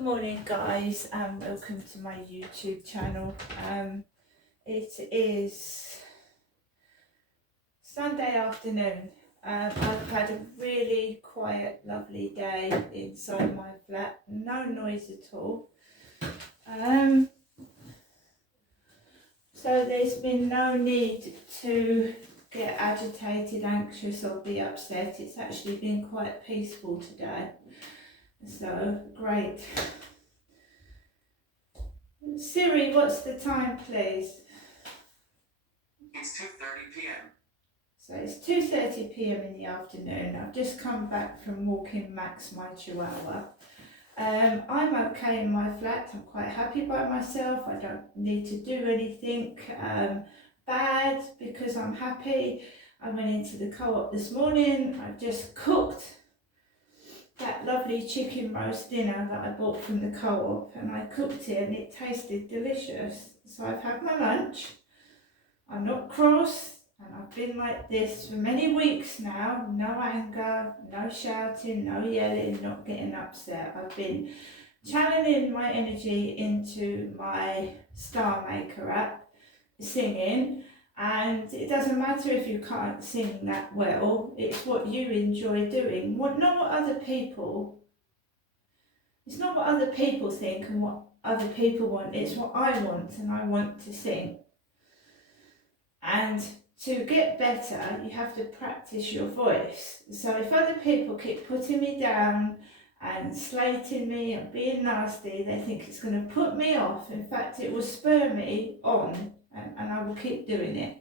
Good morning guys and welcome to my YouTube channel. It is Sunday afternoon. I've had a really quiet, lovely day inside my flat, no noise at all. So there's been no need to get agitated, anxious or be upset. It's actually been quite peaceful today. So great. Siri, what's the time please? It's 2:30 p.m. So it's 2:30 p.m. in the afternoon. I've just come back from walking Max, my chihuahua. I'm okay in my flat. I'm quite happy by myself. I don't need to do anything bad because I'm happy. I went into the co-op this morning. I've just cooked that lovely chicken roast dinner that I bought from the co-op, and I cooked it and it tasted delicious. So I've had my lunch. I'm not cross. And I've been like this for many weeks now. No anger, no shouting, no yelling, not getting upset. I've been channeling my energy into my Star Maker app, singing. And it doesn't matter if you can't sing that well. It's what you enjoy doing. It's not what other people think and what other people want. It's what I want, and I want to sing. And to get better, you have to practice your voice. So if other people keep putting me down and slating me and being nasty, they think it's going to put me off. In fact, it will spur me on, and I will keep doing it.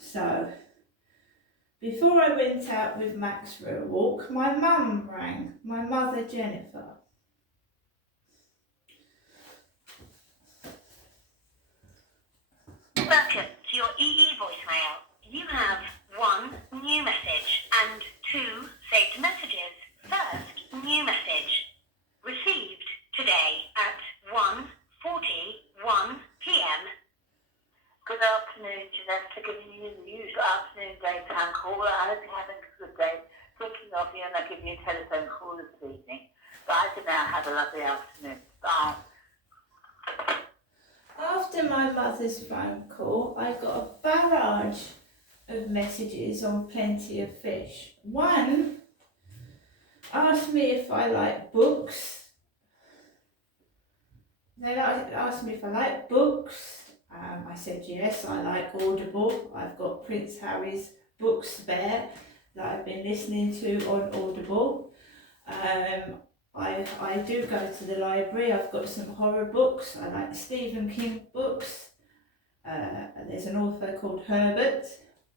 So before I went out with Max for a walk, my mum rang, my mother Jennifer. Welcome to your EE voicemail. You have 1 new message and 2 saved messages. First new message. Received today at 1:41 p.m. Good afternoon, Janessa, giving you the usual afternoon daytime call. I hope you're having a good day. Thinking of you, and I'll give you a telephone call this evening. Bye for now. Have a lovely afternoon. Bye. After my mother's phone call, I got a barrage of messages on Plenty of Fish. One asked me if I like books. They asked me if I like books. I said yes, I like Audible. I've got Prince Harry's books spare that I've been listening to on Audible. I do go to the library. I've got some horror books. I like Stephen King books. There's an author called Herbert.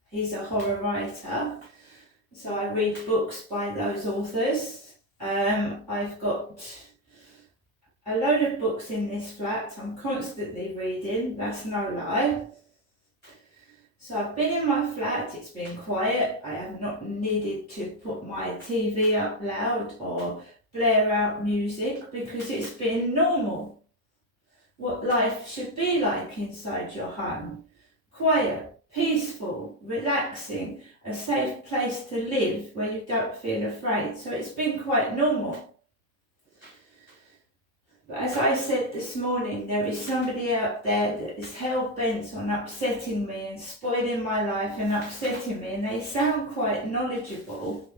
He's a horror writer. So I read books by those authors. I've got a load of books in this flat. I'm constantly reading. That's no lie. So I've been in my flat. It's been quiet. I have not needed to put my TV up loud or blare out music because it's been normal. What life should be like inside your home. Quiet, peaceful, relaxing, a safe place to live where you don't feel afraid. So it's been quite normal. But as I said this morning, there is somebody out there that is hell-bent on upsetting me and spoiling my life and upsetting me, and they sound quite knowledgeable.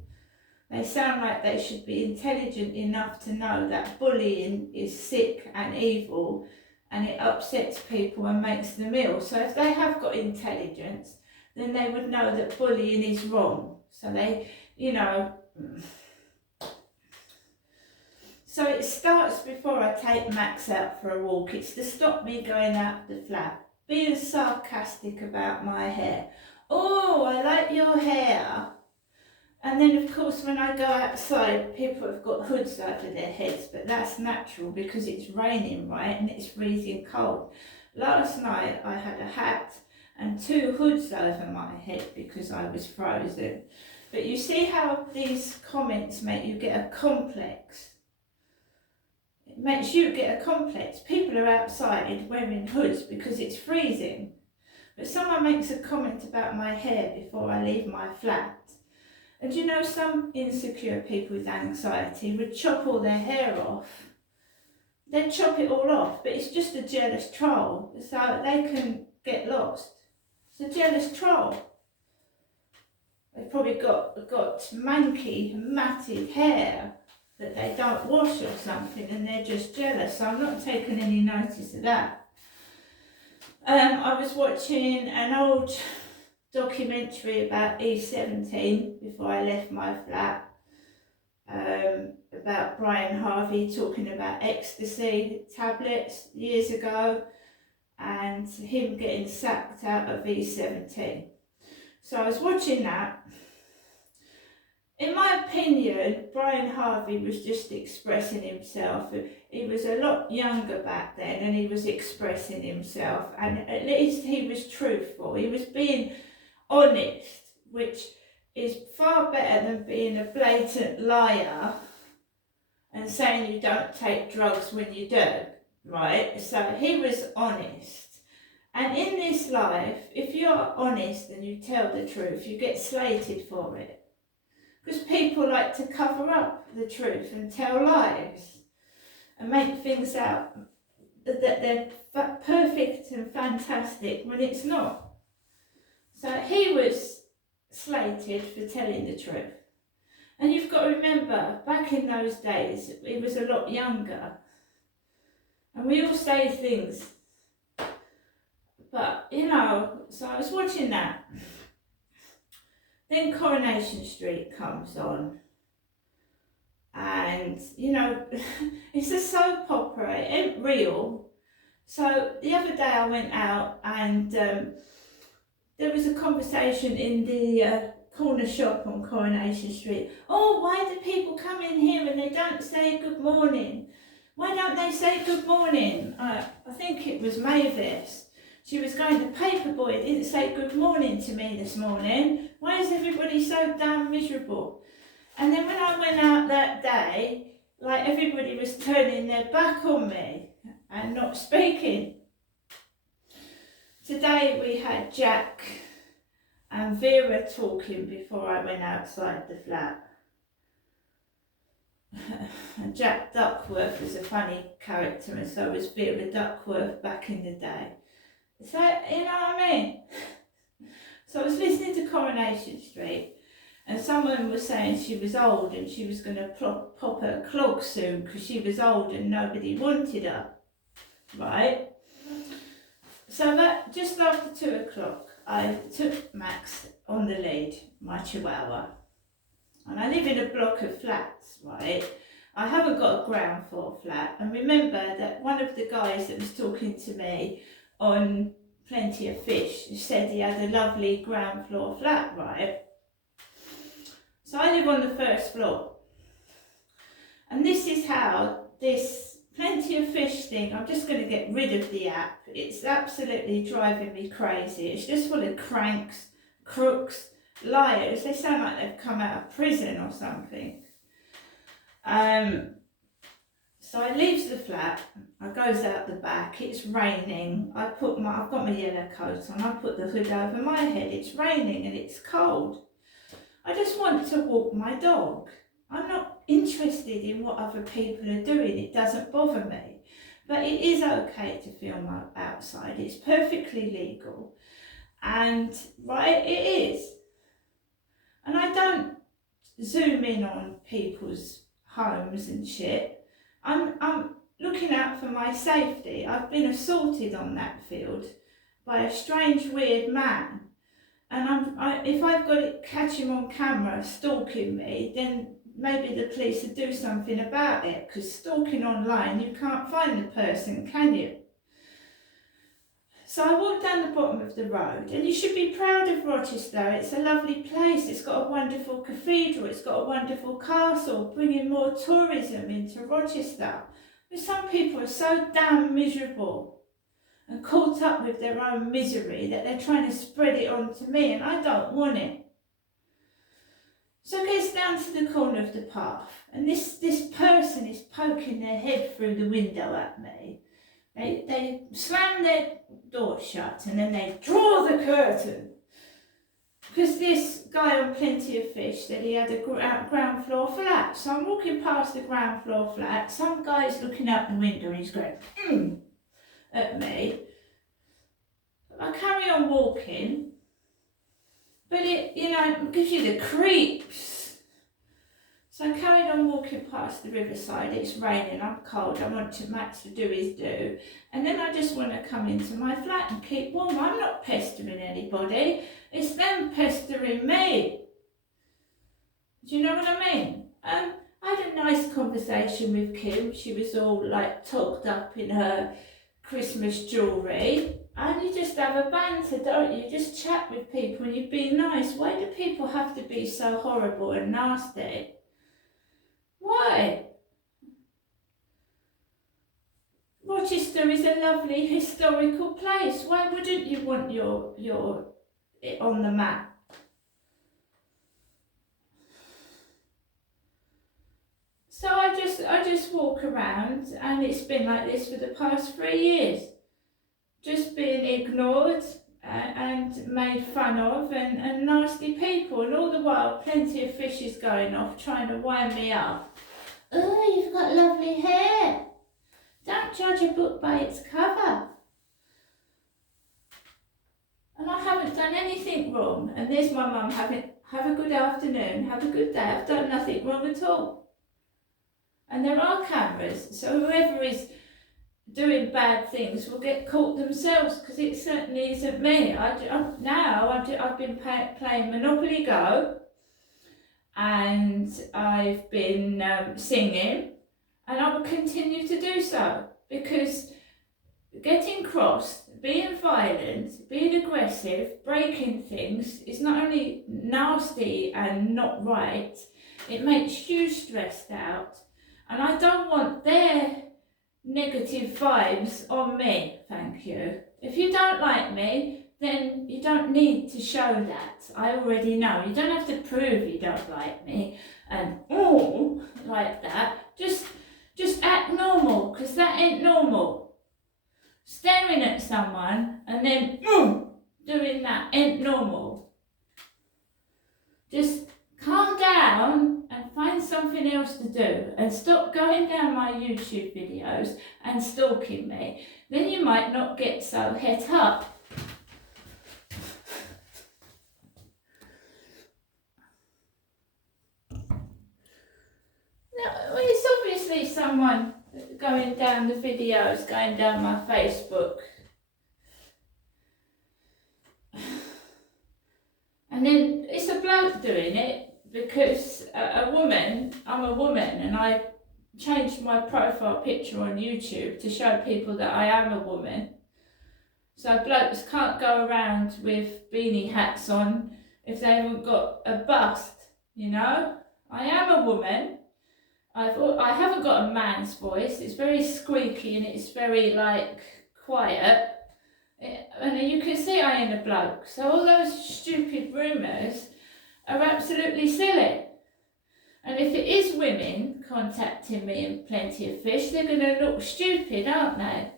They sound like they should be intelligent enough to know that bullying is sick and evil and it upsets people and makes them ill. So if they have got intelligence, then they would know that bullying is wrong. So they, So it starts before I take Max out for a walk. It's to stop me going out the flat, being sarcastic about my hair. Oh, I like your hair. And then, of course, when I go outside, people have got hoods over their heads, but that's natural because it's raining, right, and it's freezing cold. Last night, I had a hat and 2 hoods over my head because I was frozen. But you see how these comments make you get a complex? It makes you get a complex. People are outside wearing hoods because it's freezing. But someone makes a comment about my hair before I leave my flat. And you know, some insecure people with anxiety would chop all their hair off. They'd chop it all off, but it's just a jealous troll, so they can get lost. It's a jealous troll. They've probably got manky, matted hair that they don't wash or something, and they're just jealous. So I'm not taking any notice of that. I was watching an old documentary about E17 before I left my flat, about Brian Harvey talking about ecstasy tablets years ago and him getting sacked out of E17. So I was watching that. In my opinion, Brian Harvey was just expressing himself. He was a lot younger back then and he was expressing himself, and at least he was truthful. He was being honest, which is far better than being a blatant liar and saying you don't take drugs when you do, right? So he was honest. And in this life, if you're honest and you tell the truth, you get slated for it. Because people like to cover up the truth and tell lies and make things out that they're perfect and fantastic when it's not. So he was slated for telling the truth. And you've got to remember, back in those days, he was a lot younger. And we all say things. But, you know, so I was watching that. Then Coronation Street comes on. And, you know, it's a soap opera, it ain't real. So the other day I went out and there was a conversation in the corner shop on Coronation Street. Oh, why do people come in here and they don't say good morning? Why don't they say good morning? I think it was Mavis. She was going to Paperboy, didn't say good morning to me this morning. Why is everybody so damn miserable? And then when I went out that day, like everybody was turning their back on me and not speaking. Today we had Jack and Vera talking before I went outside the flat. And Jack Duckworth was a funny character, and so was Vera Duckworth back in the day. So, you know what I mean? So I was listening to Coronation Street and someone was saying she was old and she was going to pop her clog soon because she was old and nobody wanted her, right? So that just after 2 o'clock, I took Max on the lead, my Chihuahua. And I live in a block of flats, right? I haven't got a ground floor flat. And remember that one of the guys that was talking to me on Plenty of Fish said he had a lovely ground floor flat, right? So I live on the first floor. And this is how this Plenty of Fish thing, I'm just going to get rid of the app. It's absolutely driving me crazy. It's just full of cranks, crooks, liars. They sound like they've come out of prison or something. So I leaves the flat, I goes out the back, it's raining, I've got my yellow coat on, I put the hood over my head, it's raining and it's cold. I just want to walk my dog. I'm not interested in what other people are doing, it doesn't bother me. But it is okay to film outside, it's perfectly legal. And, right, it is. And I don't zoom in on people's homes and shit. I'm looking out for my safety. I've been assaulted on that field by a strange, weird man. And if I've got to catch him on camera stalking me, then maybe the police would do something about it, because stalking online, you can't find the person, can you? So I walked down the bottom of the road, and you should be proud of Rochester. It's a lovely place. It's got a wonderful cathedral. It's got a wonderful castle, bringing more tourism into Rochester. But some people are so damn miserable and caught up with their own misery that they're trying to spread it on to me, and I don't want it. So it gets down to the corner of the path, and this person is poking their head through the window at me. They slam their door shut and then they draw the curtain, because this guy on Plenty of Fish said he had a ground floor flat. So I'm walking past the ground floor flat. Some guy's looking out the window and he's going, at me. I carry on walking, but it, you know, gives you the creeps. So I carried on walking past the riverside. It's raining, I'm cold, I want Max to do his do. And then I just want to come into my flat and keep warm. I'm not pestering anybody. It's them pestering me. Do you know what I mean? I had a nice conversation with Kim. She was all like tucked up in her Christmas jewellery. And you just have a banter, don't you? Just chat with people and you be nice. Why do people have to be so horrible and nasty? Why? Rochester is a lovely historical place. Why wouldn't you want your it on the map? So I just walk around, and it's been like this for the past 3 years. Just being ignored and made fun of, and nasty people, and all the while Plenty of Fish is going off trying to wind me up. Oh, you've got lovely hair. Don't judge a book by its cover. And I haven't done anything wrong. And there's my mum having, have a good afternoon, have a good day. I've done nothing wrong at all. And there are cameras, so whoever is doing bad things will get caught themselves, because it certainly isn't me. I've been playing Monopoly Go, and I've been singing, and I will continue to do so, because getting cross, being violent, being aggressive, breaking things is not only nasty and not right, it makes you stressed out, and I don't want their negative vibes on me, thank you. If you don't like me, then you don't need to show that. I already know. You don't have to prove you don't like me and like that. Just act normal, because that ain't normal. Staring at someone and then doing that ain't normal. Just calm down and find something else to do, and stop going down my YouTube videos and stalking me. Then you might not get so het up. No, it's obviously someone going down the videos, going down my Facebook. And then it's a bloke doing it, because I'm a woman, and I changed my profile picture on YouTube to show people that I am a woman. So blokes can't go around with beanie hats on if they haven't got a bust, you know? I am a woman. I haven't got a man's voice. It's very squeaky and it's very like quiet. And you can see I ain't a bloke. So all those stupid rumours are absolutely silly. And if it is women contacting me in Plenty of Fish, they're going to look stupid, aren't they?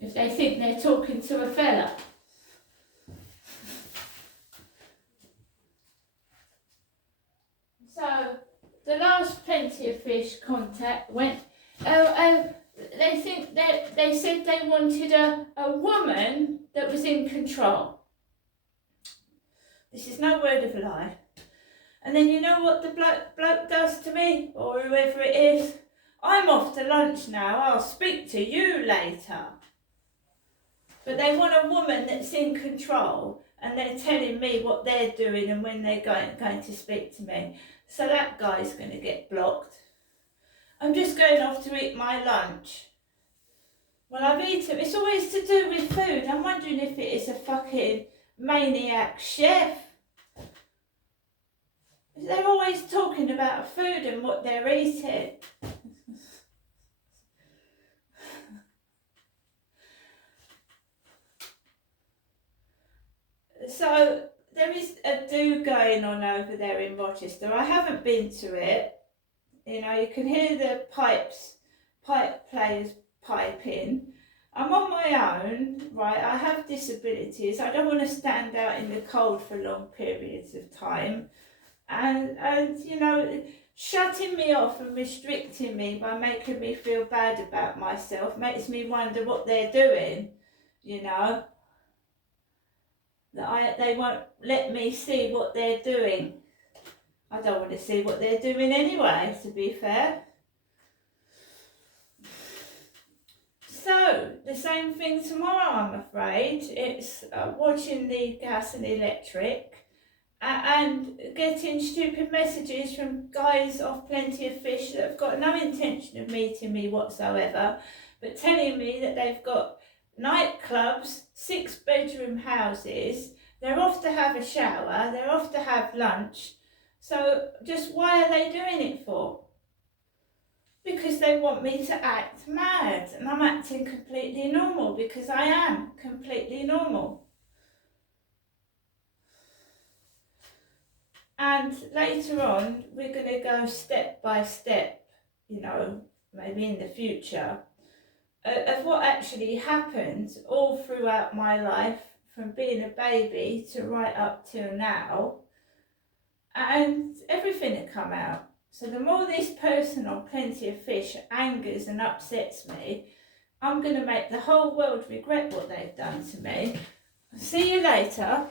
If they think they're talking to a fella. So the last Plenty of Fish contact went, they said they wanted a woman that was in control. This is no word of a lie. And then you know what the bloke does to me, or whoever it is? I'm off to lunch now, I'll speak to you later. But they want a woman that's in control, and they're telling me what they're doing and when they're going to speak to me. So that guy's going to get blocked. I'm just going off to eat my lunch. Well, I've eaten. It's always to do with food. I'm wondering if it is a fucking maniac chef. They're always talking about food and what they're eating. So there is a do going on over there in Rochester. I haven't been to it. You know, you can hear the pipe players piping. I'm on my own, right? I have disabilities. I don't want to stand out in the cold for long periods of time. And you know, shutting me off and restricting me by making me feel bad about myself makes me wonder what they're doing, you know. They won't let me see what they're doing. I don't want to see what they're doing anyway, to be fair. So, the same thing tomorrow, I'm afraid. It's watching the gas and electric and getting stupid messages from guys off Plenty of Fish that have got no intention of meeting me whatsoever, but telling me that they've got nightclubs, 6-bedroom houses, they're off to have a shower, they're off to have lunch. So just why are they doing it for? Because they want me to act mad, and I'm acting completely normal because I am completely normal. And later on, we're going to go step by step, you know, maybe in the future, of what actually happened all throughout my life, from being a baby to right up till now, and everything that come out. So the more this person on Plenty of Fish angers and upsets me, I'm going to make the whole world regret what they've done to me. See you later.